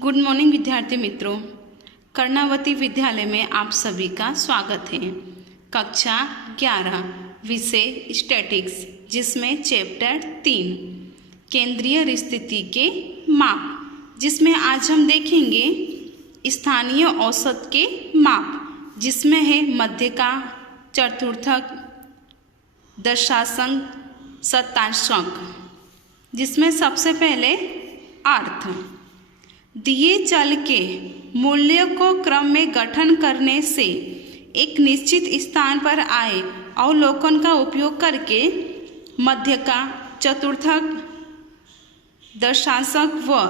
Good morning विद्यार्थी मित्रों, कर्णावती विद्यालय में आप सभी का स्वागत है। कक्षा 11 विषय स्टैटिक्स, जिसमें चैप्टर 3 केंद्रीय स्थिति के माप, जिसमें आज हम देखेंगे स्थानीय औसत के माप, जिसमें है मध्यका, चतुर्थक, दशांशांक, शतांशांक। जिसमें सबसे पहले अर्थ, दिए चल के मूल्य को क्रम में गठन करने से एक निश्चित स्थान पर आए अवलोकन का उपयोग करके मध्यका, चतुर्थक, दशांशक व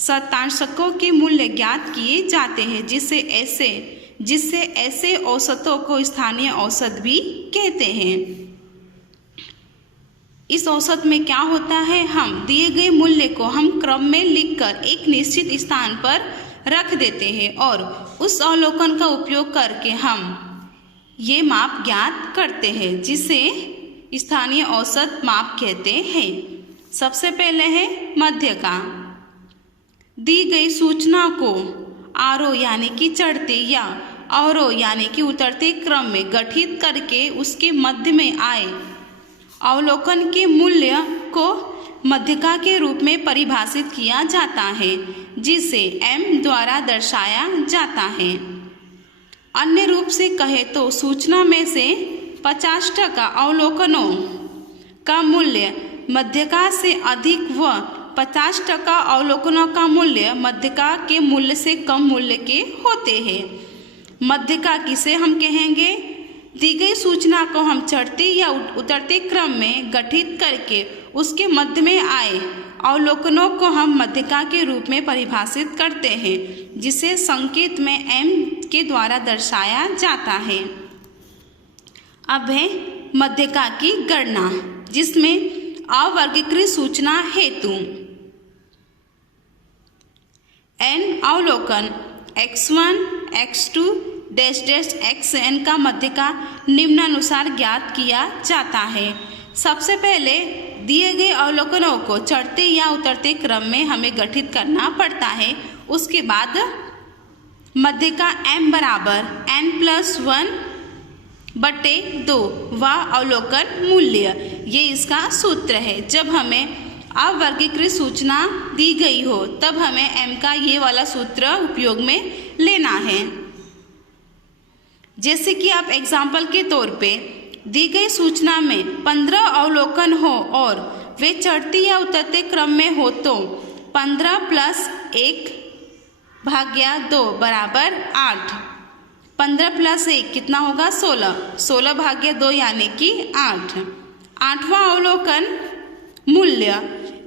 शतांशकों के मूल्य ज्ञात किए जाते हैं, जिससे ऐसे औसतों को स्थानीय औसत भी कहते हैं। इस औसत में क्या होता है, हम दिए गए मूल्य को हम क्रम में लिखकर एक निश्चित स्थान पर रख देते हैं और उस अवलोकन का उपयोग करके हम ये माप ज्ञात करते हैं, जिसे स्थानीय औसत माप कहते हैं। सबसे पहले है मध्यका। दी गई सूचना को आरोह यानी कि चढ़ते या अवरोह यानी कि उतरते क्रम में गठित करके उसके मध्य में आए अवलोकन के मूल्य को मध्यका के रूप में परिभाषित किया जाता है, जिसे m द्वारा दर्शाया जाता है। अन्य रूप से कहे तो सूचना में से 50% अवलोकनों का मूल्य मध्यका से अधिक व 50% अवलोकनों का मूल्य मध्यका के मूल्य से कम मूल्य के होते हैं। मध्यका किसे हम कहेंगे? दी गई सूचना को हम चढ़ते या उतरते क्रम में गठित करके उसके मध्य में आए अवलोकनों को हम मध्यका के रूप में परिभाषित करते हैं, जिसे संकेत में m के द्वारा दर्शाया जाता है। अब है मध्यका की गणना, जिसमें अवर्गीकृत सूचना हेतु n अवलोकन x1, x2 xn का मध्यका निम्नानुसार ज्ञात किया जाता है। सबसे पहले दिए गए अवलोकनों को चढ़ते या उतरते क्रम में हमें गठित करना पड़ता है। उसके बाद मध्यका m बराबर n+1/2 व अवलोकन मूल्य, ये इसका सूत्र है। जब हमें अवर्गीकृत सूचना दी गई हो तब हमें m का ये वाला सूत्र उपयोग में लेना है। जैसे कि आप एग्जाम्पल के तौर पे दी गई सूचना में 15 अवलोकन हो और वे चढ़ते या उतरते क्रम में हो तो 15 + 1/2 बराबर 8। 15 + 1 कितना होगा? 16। 16/2 यानी कि 8। 8वां अवलोकन मूल्य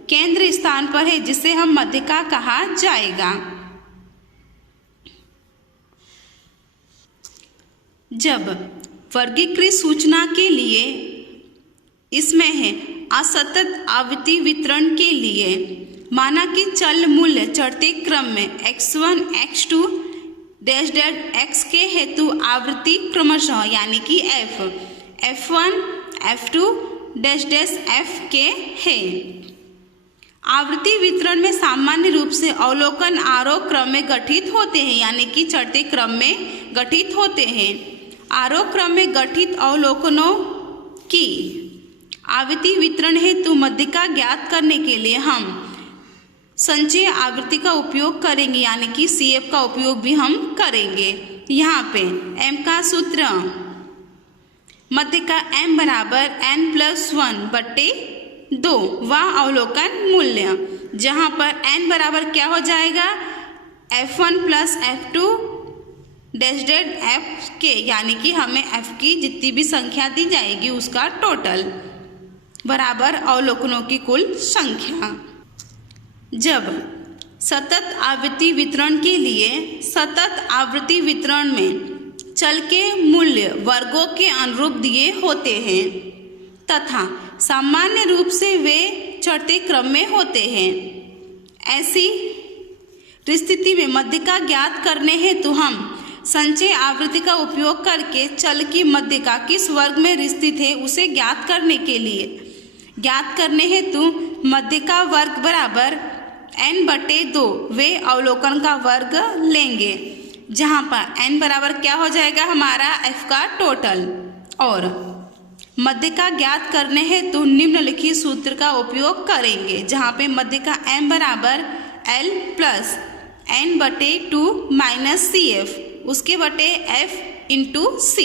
केंद्र स्थान पर है, जिसे हम मध्यका कहा जाएगा। जब वर्गीकृत सूचना के लिए इसमें है असतत आवृत्ति वितरण के लिए माना कि चल मूल्य चढ़ते क्रम में x1, x2 x के हेतु आवृत्ति क्रमशः यानी कि f1, f2 f के है। आवृत्ति वितरण में सामान्य रूप से अवलोकन आरोह क्रम में गठित होते हैं, यानी कि चढ़ते क्रम में गठित होते हैं। आरोह क्रम में गठित अवलोकनों की आवृत्ति वितरण हेतु मध्यका ज्ञात करने के लिए हम संचय आवृत्ति का उपयोग करेंगे, यानी कि CF का उपयोग भी हम करेंगे। यहाँ पे m का सूत्र मध्यका m बराबर n+1/2 व अवलोकन मूल्य, जहाँ पर n बराबर क्या हो जाएगा? f1 + f2 f के, यानी कि हमें f की जितनी भी संख्या दी जाएगी उसका टोटल बराबर अवलोकनों की कुल संख्या। जब सतत आवृत्ति वितरण के लिए सतत आवृत्ति वितरण में चल के मूल्य वर्गों के अनुरूप दिए होते हैं तथा सामान्य रूप से वे चढ़ते क्रम में होते हैं, ऐसी स्थिति में मध्यका ज्ञात करने हेतु हम संचय आवृत्ति का उपयोग करके चल की मध्यका किस वर्ग में स्थित है उसे ज्ञात करने हेतु मध्यका वर्ग बराबर n/2 वे अवलोकन का वर्ग लेंगे, जहाँ पर n बराबर क्या हो जाएगा हमारा f का टोटल। और मध्य का ज्ञात करने हेतु निम्नलिखित सूत्र का उपयोग करेंगे, जहाँ पे मध्य का m बराबर l plus n/2 minus CF उसके बटे f इंटू C,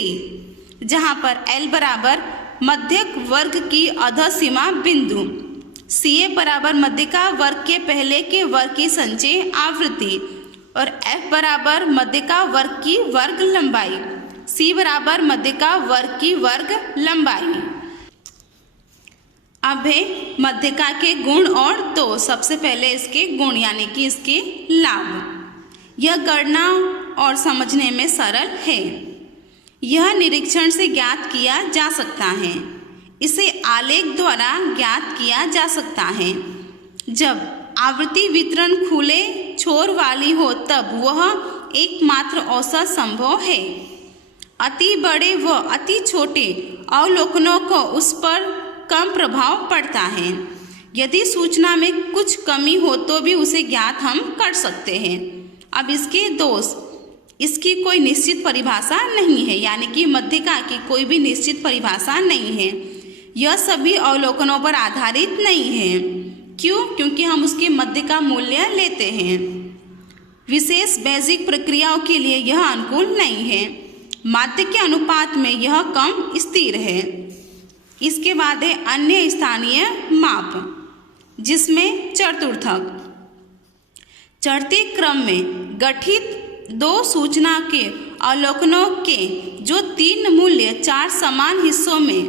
जहाँ पर l बराबर मध्यक वर्ग की अधः सीमा बिंदु, CF बराबर मध्य का वर्ग के पहले के वर्ग की संचय आवृत्ति और f बराबर मध्य का वर्ग की वर्ग लंबाई, C बराबर मध्य का वर्ग की वर्ग लंबाई। अब है मध्यका के गुण और दोष। सबसे पहले इसके गुण यानी कि इसके लाभ। यह गणना और समझने में सरल है। यह निरीक्षण से ज्ञात किया जा सकता है। इसे आलेख द्वारा ज्ञात किया जा सकता है। जब आवृत्ति वितरण खुले छोर वाली हो तब वह एकमात्र औसत संभव है। अति बड़े व अति छोटे अवलोकनों को उस पर कम प्रभाव पड़ता है। यदि सूचना में कुछ कमी हो तो भी उसे ज्ञात हम कर सकते हैं। अब इसके दोष। इसकी कोई निश्चित परिभाषा नहीं है, यानी कि मध्यका की कोई भी निश्चित परिभाषा नहीं है। यह सभी अवलोकनों पर आधारित नहीं है। क्यों? क्योंकि हम उसके मध्य का मूल्य लेते हैं। विशेष बेसिक प्रक्रियाओं के लिए यह अनुकूल नहीं है। माध्य के अनुपात में यह कम स्थिर है। इसके बाद है अन्य स्थानीय माप, जिसमें चतुर्थक चढ़ते क्रम में गठित दो सूचना के अवलोकनों के जो 3 मूल्य 4 समान हिस्सों में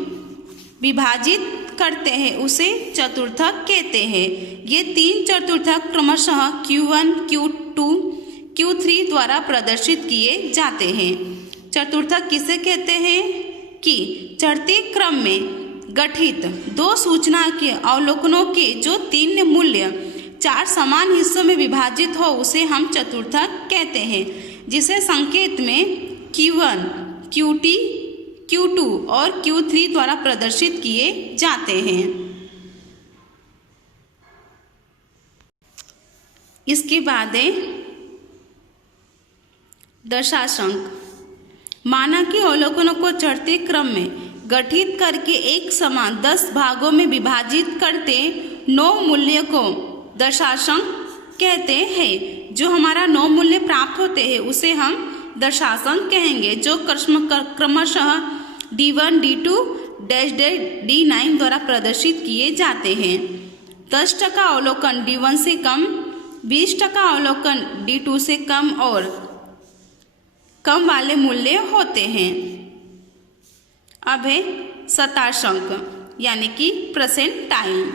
विभाजित करते हैं उसे चतुर्थक कहते हैं। ये 3 चतुर्थक क्रमशः Q1, Q2, Q3 द्वारा प्रदर्शित किए जाते हैं। चतुर्थक किसे कहते हैं कि चढ़ते क्रम में गठित दो सूचना के अवलोकनों के जो 3 मूल्य 4 समान हिस्सों में विभाजित हो उसे हम चतुर्थक कहते हैं, जिसे संकेत में Q1, Q2, Q2 और Q3 द्वारा प्रदर्शित किए जाते हैं। इसके बाद है दशांशांक। माना कि अवलोकनों को चढ़ते क्रम में गठित करके एक समान 10 भागों में विभाजित करते 9 मूल्य को दशांशांक कहते हैं। जो हमारा 9 मूल्य प्राप्त होते हैं उसे हम दशांशांक कहेंगे, जो क्रमशः D1, D2, D9 द्वारा प्रदर्शित किए जाते हैं। 10% अवलोकन D1 से कम, 20% अवलोकन D2 से कम और कम वाले मूल्य होते हैं। अब है शतांशांक यानी कि परसेंटाइल।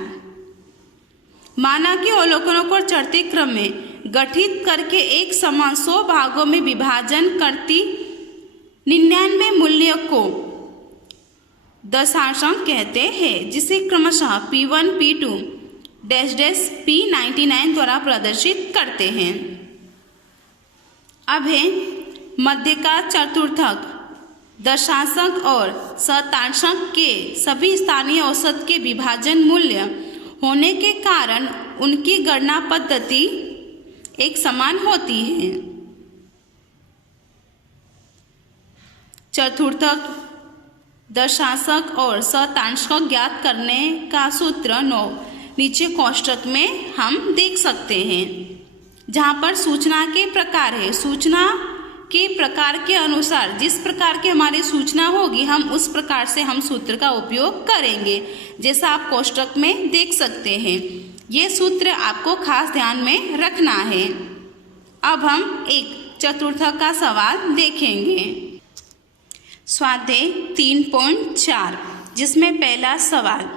माना कि अवलोकनों को चढ़ते क्रम में गठित करके एक समान 100 भागों में विभाजन करती 99 मूल्य को दशांशांक कहते हैं, जिसे क्रमशः P1, P2, P99 द्वारा प्रदर्शित करते हैं। अब है मध्य का चतुर्थक। दशांशांक और शतांशांक के सभी स्थानीय औसत के विभाजन मूल्य होने के कारण उनकी गणना पद्धति एक समान होती है। चतुर्थक, दशांशक और शतांशक ज्ञात करने का सूत्र नीचे कोष्टक में हम देख सकते हैं, जहाँ पर सूचना के प्रकार है। सूचना के प्रकार के अनुसार जिस प्रकार की हमारी सूचना होगी हम उस प्रकार से हम सूत्र का उपयोग करेंगे, जैसा आप कोष्टक में देख सकते हैं। ये सूत्र आपको खास ध्यान में रखना है। अब हम एक चतुर्थक का सवाल देखेंगे। स्वाध्याय 3.4, जिसमें पहला सवाल,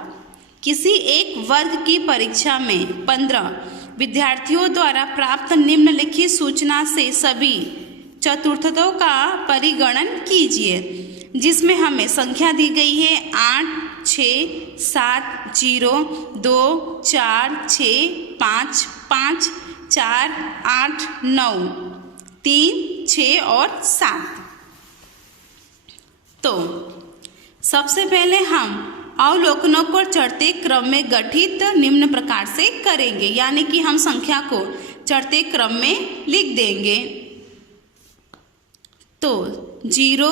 किसी एक वर्ग की परीक्षा में 15 विद्यार्थियों द्वारा प्राप्त निम्नलिखित सूचना से सभी चतुर्थकों का परिगणन कीजिए, जिसमें हमें संख्या दी गई है 8, 6, 7, 0, 2, 4, 6, 5, 5, 4, 8, 9, 3, 6 और 7। तो सबसे पहले हम अवलोकनों को चढ़ते क्रम में गठित निम्न प्रकार से करेंगे, यानी कि हम संख्या को चढ़ते क्रम में लिख देंगे। तो 0,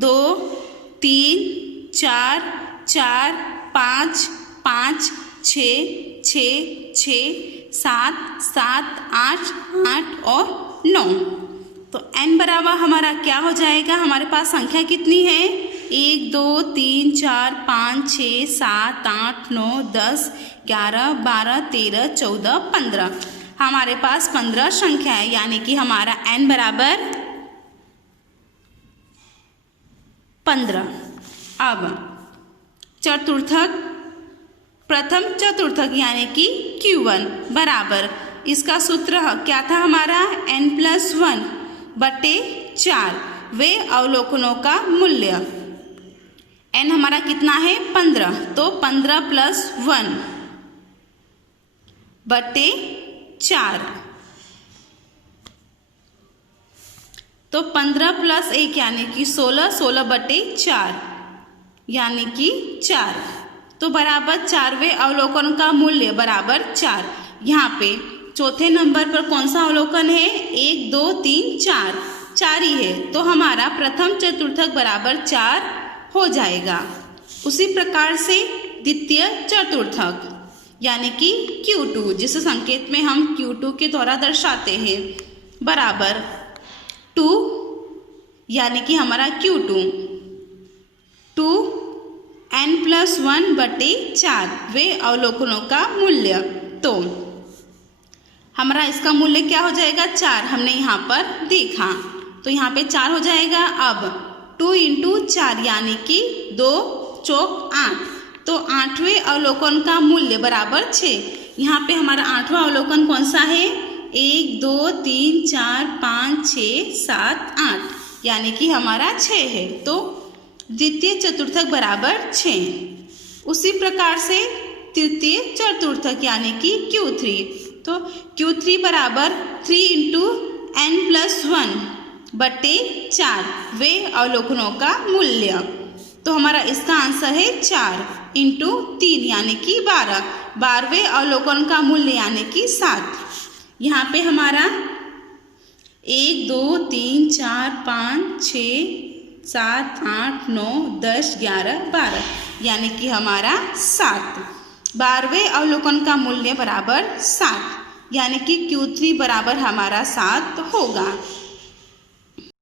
2, 3, 4, 4, 5, 5, 6, 6, 6, 7, 7, 8, 8 और 9। तो n बराबर हमारा क्या हो जाएगा? हमारे पास संख्या कितनी है? 1, 2, 3, 4, 5, 6, 7, 8, 9, 10, 11, 12, 13, 14, 15। हमारे पास 15 संख्या है, यानी कि हमारा n बराबर 15। अब चतुर्थक, प्रथम चतुर्थक यानी कि Q1 बराबर, इसका सूत्र क्या था हमारा? n+1 बटे 4 वे अवलोकनों का मूल्य। n हमारा कितना है? 15, तो 15 + 1 बटे 4, तो 15 + 1 यानी कि 16, 16 बटे 4 यानी कि 4, तो बराबर 4वें अवलोकन का मूल्य बराबर 4। यहाँ पे चौथे नंबर पर कौन सा अवलोकन है? 1, 2, 3, 4, 4 ही है, तो हमारा प्रथम चतुर्थक बराबर 4 हो जाएगा। उसी प्रकार से द्वितीय चतुर्थक यानी कि Q2, जिस संकेत में हम Q2 के द्वारा दर्शाते हैं, बराबर 2 यानी कि हमारा Q2 2n+1 बटे 4 वे अवलोकनों का मूल्य। तो हमारा इसका मूल्य क्या हो जाएगा? 4 हमने यहाँ पर देखा, तो यहाँ पे 4 हो जाएगा। अब 2 × 4 यानी कि 2 चौक 8, तो 8वें अवलोकन का मूल्य बराबर 6। यहाँ पे हमारा 8वां अवलोकन कौन सा है? 1, 2, 3, 4, 5, 6, 7, 8 यानी कि हमारा 6 है, तो द्वितीय चतुर्थक बराबर 6। उसी प्रकार से तृतीय चतुर्थक यानी कि Q3, तो Q3 बराबर 3 × n+1 बटे 4 वे अवलोकनों का मूल्य। तो हमारा इसका आंसर है 4 × 3 यानी कि 12, 12वें अवलोकन का मूल्य यानी कि 7। यहाँ पे हमारा 1, 2, 3, 4, 5, 6, 7, 8, 9, 10, 11, 12 यानी कि हमारा 7, 12वें अवलोकन का मूल्य बराबर 7 यानी कि Q3 बराबर हमारा 7 होगा।